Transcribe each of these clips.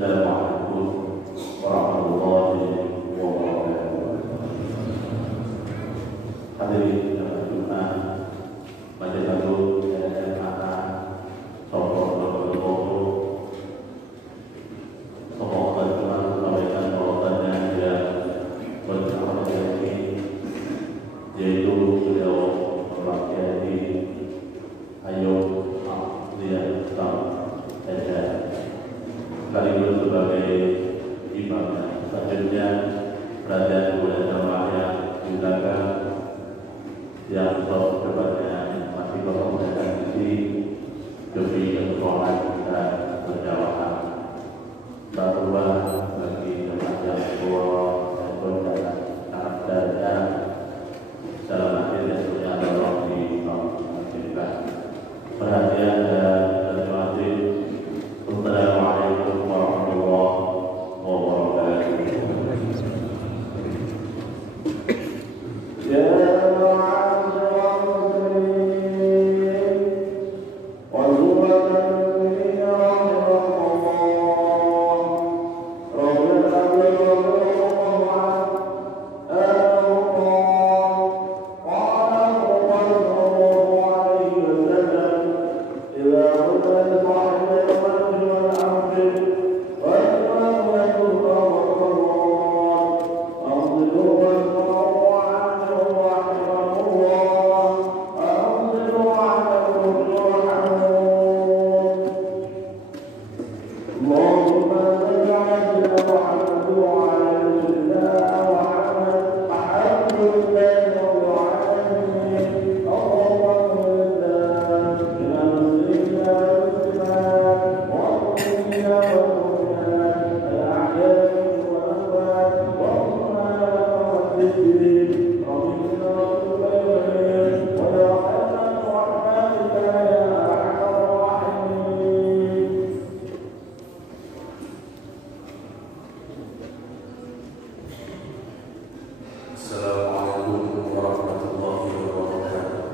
Assalamualaikum warahmatullahi wabarakatuh. Hadirin jamaah Jumat, majelis agung Yayasan Mata, Sopo Sopo, semoga Tuhan sampaikan jawabannya yang bersama ini, yaitu beliau Bapak Ayo Abdian Saja sekaligus sebagai imamnya. Selanjutnya perhatian kepada jamaah yang dilakukan yang top depannya masih berkomunikasi isi demi keselamatan dan berjamaah. Batulah bagi jemaah yang tua dan ada dalam akhir yang punya Allah di kita. Perhatian dan terima. Assalamualaikum warahmatullahi wabarakatuh.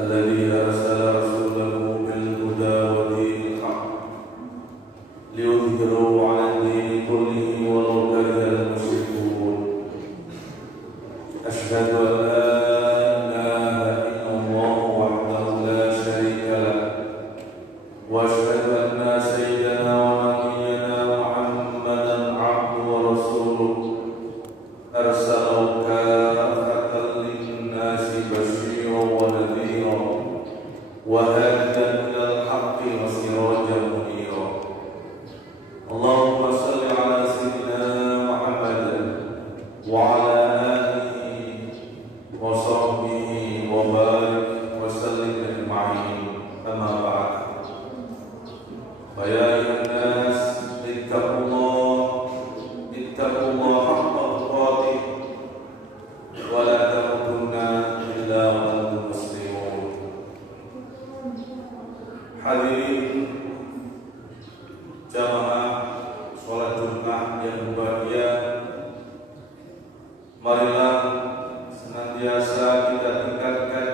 الذي أرسل رسوله بالهدى ودين الحق ليظهره على الدين كله ولو كره المشركون أشهد أن لا إله إلا الله وحده لا شريك له وأشهد أن سيدنا ونبينا محمدا عبده ورسوله أرسله كافة للناس بشيرا ونذيرا وهاديا إلى الحق وسراجا منيرا اللهم صل على سيدنا محمد وعلى آله وصحبه وبارك وسلم أجمعين أما بعد فيا أيها الناس اتقوا الله حق تقاته ولا تموتن إلا وأنتم مسلمون. Hadirin jamaah sholat Jumat yang berbahagia, marilah senantiasa kita tingkatkan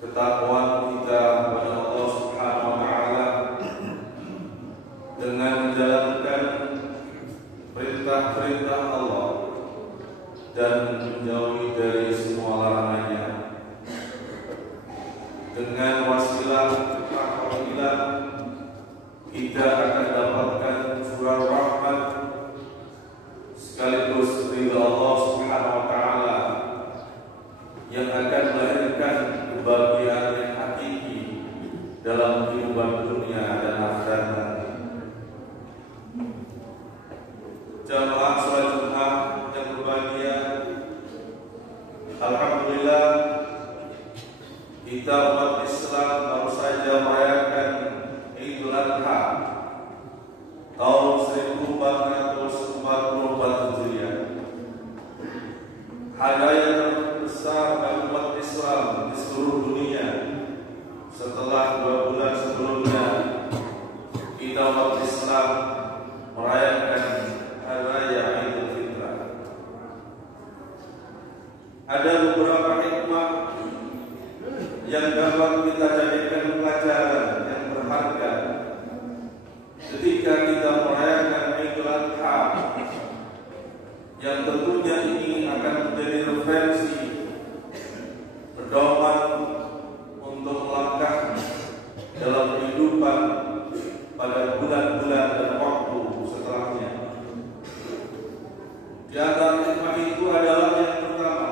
ketakwaan kita kepada Allah Subhanahu wa Ta'ala dengan menjalankan perintah-perintah Allah dan menjauhi dari semua larangannya. Dengan wasilah apabila kita akan dapatkan surah rahmat sekaligus ridha Allah Subhanahu wa Ta'ala yang akan melahirkan kebahagiaan yang hakiki dalam kehidupan dunia dan akhirat nanti. Jamaah sholat Jumat yang berbahagia, alhamdulillah kita umat Islam baru saja merayakan Idul Adha tahun 1444 Hijriah. Hari raya terbesar bagi umat Islam di seluruh dunia. Setelah 2 bulan sebelumnya kita umat Islam merayakan hari raya Idul Fitri. Ada beberapa hikmah yang dapat kita jadikan pelajaran yang berharga ketika kita merayakan Idul Adha, yang tentunya ini akan menjadi referensi pedoman untuk melangkah dalam kehidupan pada bulan-bulan dan waktu setelahnya. Di antara hikmah itu adalah yang pertama,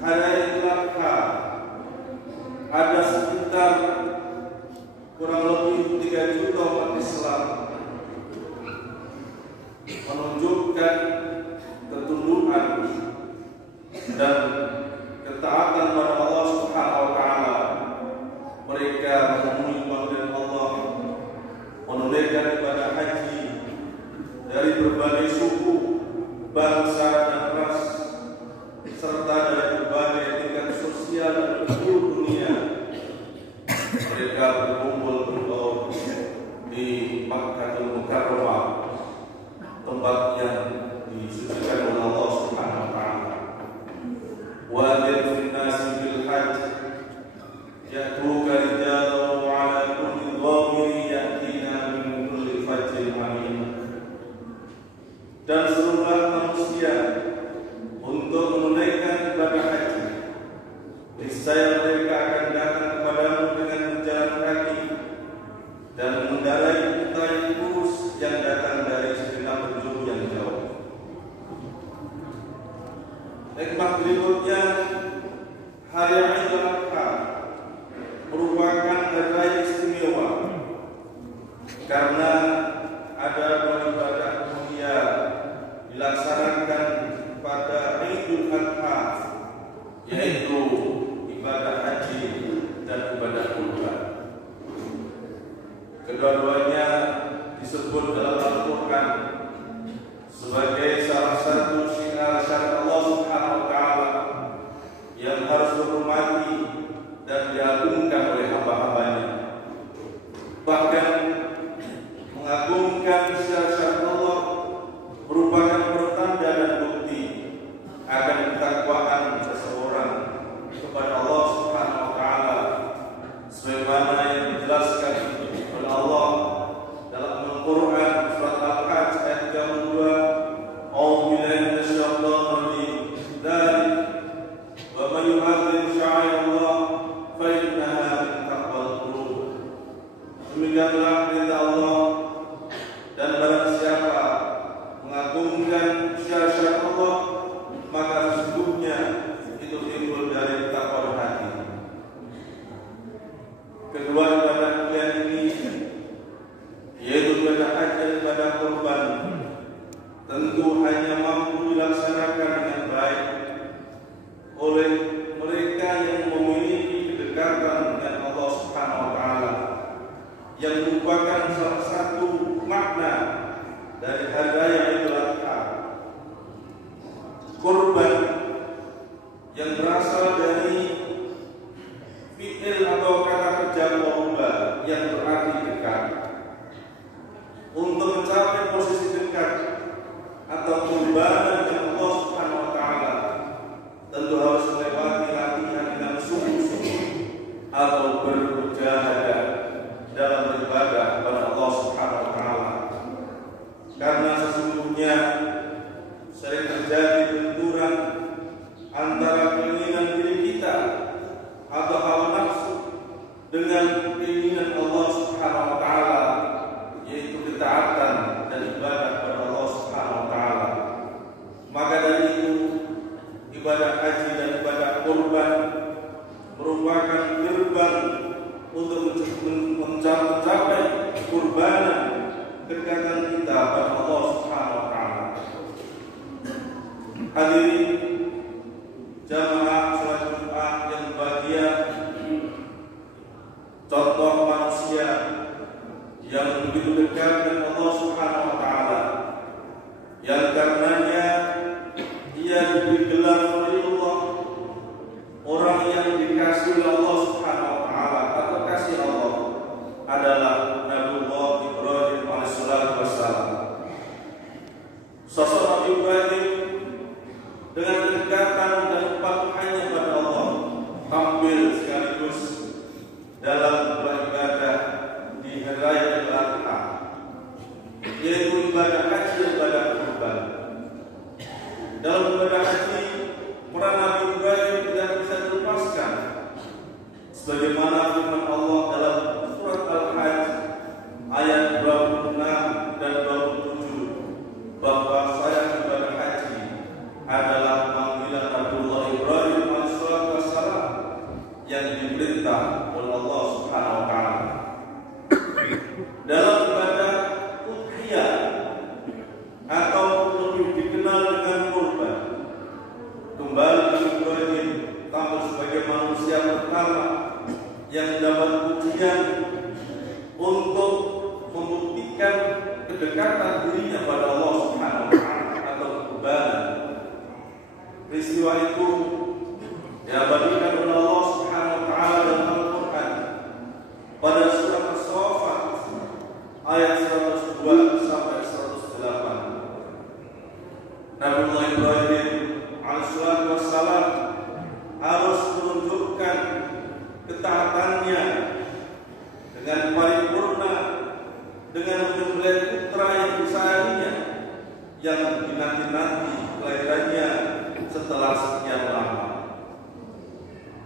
hari Idul Adha ada sekitar kurang lebih 3 juta umat Islam menunjukkan ketundukan dan ketaatan pada Allah Subhanahu wa Ta'ala. Mereka memenuhi panggilan Allah, menunaikan ibadah haji dari berbagai suku, bangsa dan ras, serta dari berbagai tingkat sosial dan seluruh dunia. Mereka berkumpul di Makkahul Mukarramah, tempat yang disucikan oleh Allah Subhanahu wa Ta'ala. Wa adzin nasi bil hajj ya'tuka rijalan wa 'ala kulli dhamirin ya'tina min kulli fajjin 'amim. Dan serulah manusia untuk menunaikan ibadah haji. Niscaya mereka akan datang kepadamu dengan berjalan kaki dan mengendarai unta yang kurus yang datang dari segenap penjuru yang jauh. Hikmah berikutnya, hari Idul Adha merupakan hari raya istimewa karena ada ibadah mulia dilaksanakan pada Idul Adha, yaitu ibadah haji dan ibadah kurban. Kedua-duanya disebut dalam Al-Quran sebagai salah satu syiar Allah Subhanahu wa Ta'ala yang harus dihormati dan diagungkan oleh hamba-hambanya. Bahkan mengagungkan syiar Allah merupakan pertanda dan bukti akan ketakwaan yang berasal dari fi'il atau kata kerja qurba yang berarti dekat. Untuk mencapai posisi dekat atau qurbanan yang Allah Subhanahu wa taala, tentu harus melewati latihan dengan sungguh-sungguh atau bermujahadah dalam beribadah kepada Allah Subhanahu wa taala. Karena sesungguhnya sering terjadi benturan antara keinginan diri kita atau hawa nafsu dengan keinginan Allah Subhanahu wa taala, yaitu ketaatan dan ibadah kepada Allah Subhanahu wa taala. Maka dari itu, ibadah haji dan ibadah kurban merupakan gerbang untuk mencapai kurbanan kedekatan kita pada Allah Subhanahu wa taala. Hadirin jamaah salat Jumat yang berbahagia, contoh manusia yang begitu dekat dengan Allah Subhanahu wa taala, yang karenanya ia diberi gelar waliullah, orang yang dikasihi oleh Allah Subhanahu wa taala atau kasih Allah, adalah Nabiullah Ibrahim alaihissalatu wassalam. Sosok Nabi Ibrahim dengan kedekatan dan kepatuhannya pada Allah tampil sekaligus dalam beribadah di hari raya Idul Adha, yaitu ibadah haji dan ibadah kurban. Dalam ibadah haji, peran Nabi Ibrahim tidak bisa dilepaskan, sebagaimana firman Allah dalam surat Al-Hajj ayat 26 dan 27, bahwa saya ibadah haji adalah panggilan Nabiullah Ibrahim alaihissalatu wassalam yang diperintah oleh Allah Subhanahu wa taala. Dalam ibadah udhiyah atau lebih dikenal dengan kurban, kembali Ibrahim tampil sebagai manusia pertama yang dapat ujian untuk membuktikan kedekatan dirinya pada Allah Subhanahu wa taala atau kurban. Peristiwa itu diabadikan oleh Allah Subhanahu wa taala dalam Al-Qur'an pada surat As-Saffat ayat 102 sampai 108. Nabiullah Ibrahim alaihissalatu wassalam harus menunjukkan ketaatannya dengan paripurna dengan menyembelih putra yang disayanginya yang dinanti-nanti kelahirannya setelah sekian lama.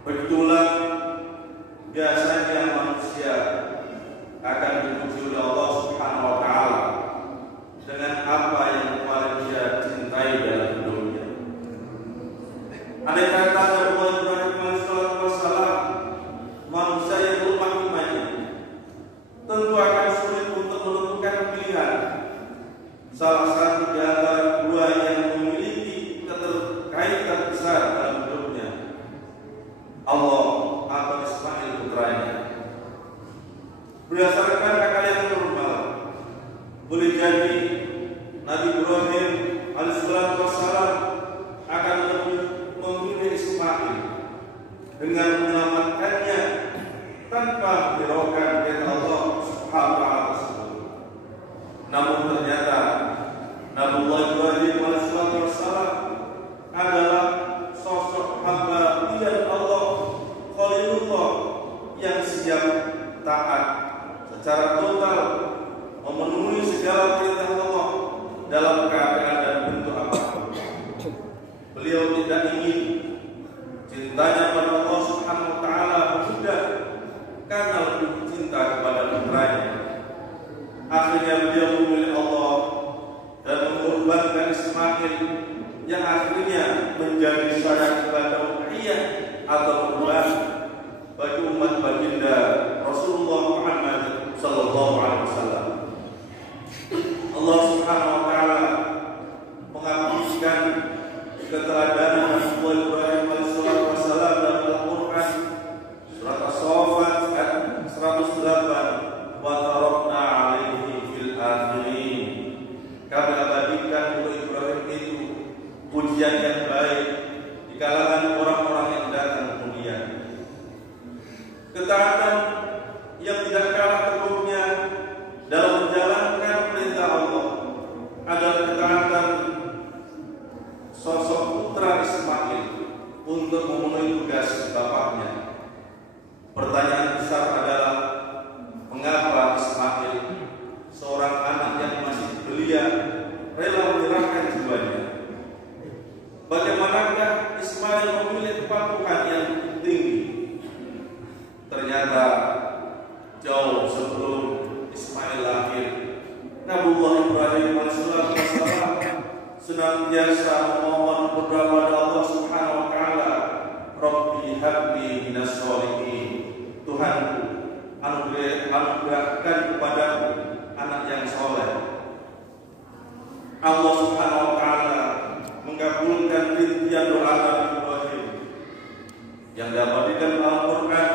Begitulah biasanya manusia akan dipuji oleh Allah Subhanahu wa taala dengan apa yang paling dia cintai dalam hidupnya. Andai kata Nabiullah Ibrahim alaihissalatu wassalam manusia yang lemah imannya, tentu akan sulit untuk menentukan pilihan salah satu di antara dua yang memiliki keterkaitan besar dalam hidupnya, Allah atau Ismail putranya. Berdasarkan akal yang normal, boleh jadi Nabi Ibrahim alaihissalatu wassalam akan lebih memilih Ismail dengan menyelamatkannya tanpa hiraukan perintah Allah Subhanahu wa taala tersebut. Namun ternyata Nabiullah Ibrahim alaihissalatu wassalam adalah sosok hamba pilihan Allah, Khalilullah, yang siap taat secara total, memenuhi segala perintah Allah dalam keadaan dan bentuk apapun. Beliau tidak ingin cintanya pada Allah Subhanahu wa taala berubah karena lebih cinta kepada putranya. Akhirnya beliau memilih Allah dan mengorbankan Ismail yang akhirnya menjadi syarat ibadah udhiyah atau kurban bagi umat baginda Rasulullah Muhammad sallallahu alaihi wasallam. Allah Subhanahu wa taala mengabdikan keteladanan Nabiullah Ibrahim alaihissalatu wassalam dalam Al-Qur'an surat As-Saffat ayat 108, wa tarakna alaihi fil akhirin. Kami abadikan untuk Ibrahim itu pujian yang baik di kalangan orang-orang ketaatan yang tidak kalah teguhnya dalam menjalankan perintah Allah adalah ketaatan sosok putra Ismail untuk memenuhi tugas bapaknya. Pertanyaan besar adalah, mengapa Ismail, seorang anak yang masih belia, rela menyerahkan jiwanya? Bagaimanakah Ismail memilih kepatuhan yang tinggi? Ternyata jauh sebelum Ismail lahir, Nabiullah Ibrahim alaihissalam senantiasa memohon berdoa kepada Allah Subhanahu wa taala, Rabbi habli minas sholihin, Tuhanku, anugerahkan kepadaku anak yang soleh. Allah Subhanahu wa taala mengabulkan rintihan doa Nabi Ibrahim yang diabadikan dalam Al-Quran.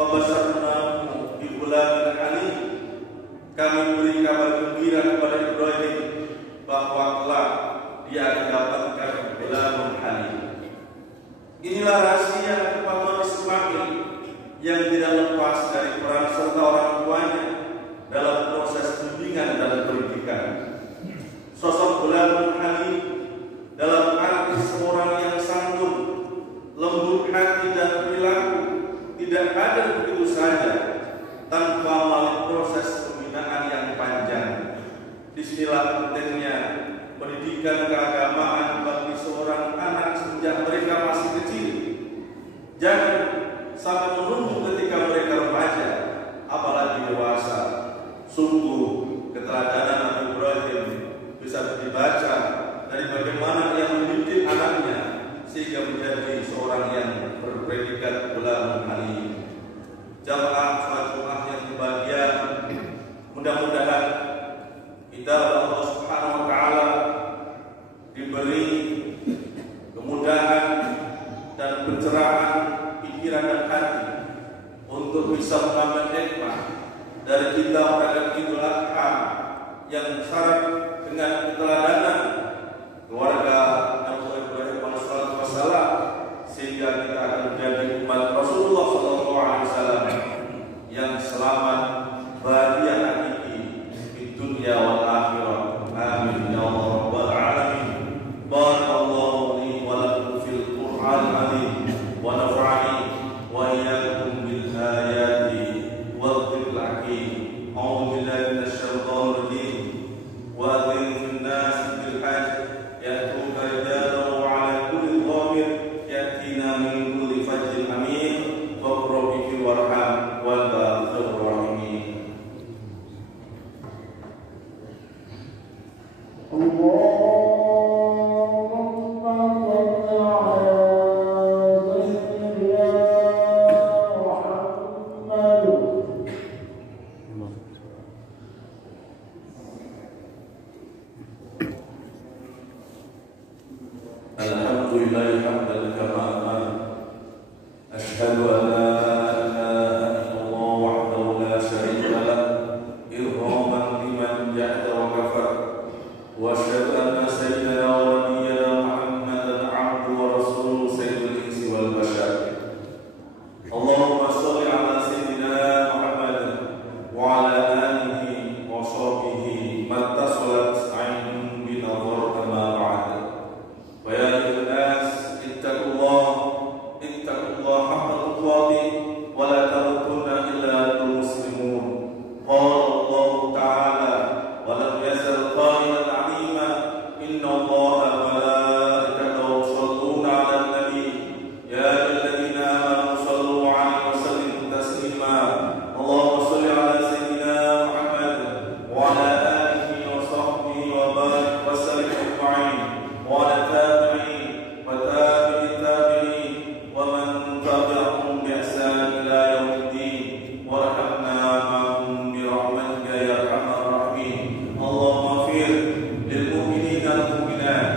Fabasyarnahu bi ghulamin halim, kami beri kabar gembira kepada Ibrahim bahwa kelak dia akan dapatkan ghulamun halim. Inilah rahasia kepatuhan Ismail yang tidak lepas dari peran serta orang tuanya dalam proses bimbingan dan pendidikan. Sosok ghulamun halim dalam arti seorang yang santun, lembut hati dan perilaku, tidak ada begitu saja tanpa melalui proses pembinaan yang panjang. Disinilah pentingnya pendidikan keagamaan bagi seorang anak sejak mereka masih kecil. Jangan sampai menunggu ketika mereka remaja, apalagi dewasa. Sungguh keteladanan Nabi Ibrahim bisa dibaca dari bagaimana ia mendidik anaknya sehingga menjadi seorang yang berpredikat ghulamun halim. Jamaah salat Jumat yang berbahagia, mudah-mudahan kita Allah Subhanahu wa taala diberi kemudahan dan pencerahan pikiran dan hati untuk bisa mengambil hikmah dari kita pada Idul Adha yang syarat dengan keteladanan keluarga Nabi Ibrahim alaihissalam, sehingga kita akan menjadi umat Rasulullah SAW yang selamat, bahagia hakiki di dunia wal akhirah. Amin ya Allah rabbal alamin. Barakallahu li wa lakum fil Qur'an azim wa nafa'ani wa iyyakum bil ayati wal dhikril hakim. A'udzu billahi minasy syaithanir rajim. Wa adzin fil nas bil hajj ya'tuka rijalan wa 'ala kulli dhamir ya'tina min kulli fajjin amik wa rabbi fil warham wal baghfir rahimin. Alhamdulillah hamdan kama amar. Asyhadu an la ilaha illallah wahdahu la syarika lah irhaman liman jahada wa kafar. Wa asyhadu anna sayyidana wa nabiyyana Muhammadan abduhu wa rasuluhu sayyidul insi wal bashar. Allahumma shalli ala sayyidina Muhammad wa ala alihi wa sahbihi mattasalat ainun bi nadhar kama ba'd. Wa ya ayyuhan-nas ittaqullah haqqa tuqatih wa la tamutunna illa antum muslimun. Qala Allah ta'ala wa lam yazal qailan 'alima inna Allaha wa malaikatahu yusholluna 'alan nabi ya ayyuhalladzina amanu shallu 'alaihi wa sallimu taslima. Allahumma shalli 'ala sayyidina Muhammad wa 'ala alihi wa sahbihi wa barik wa sallim ajma'in wa 'ala tabi'in wa tabi'in tabi'in wa man tabi'ahum bi ihsan ila yaumiddin warhamna ma'hum bi rahmatika ya arhamar rahimin. Allahumma ighfir lil mu'minina wal mu'minat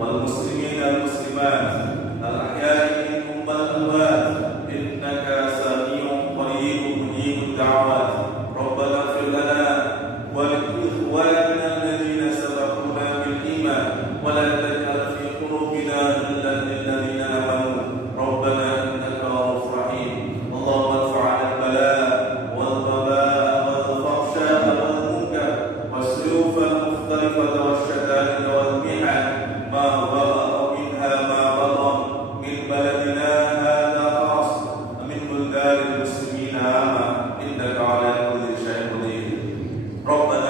wal muslimina wal muslimat al ahya'i minhum wal amwat innaka sami'un qaribun mujibud da'wat. Rabbana ighfir lana wa li ikhwanina alladhina sabaquna bil iman wa la taj'al fi qulubina ghillan lil ladzina amanu. Rabbana innaka Rabbana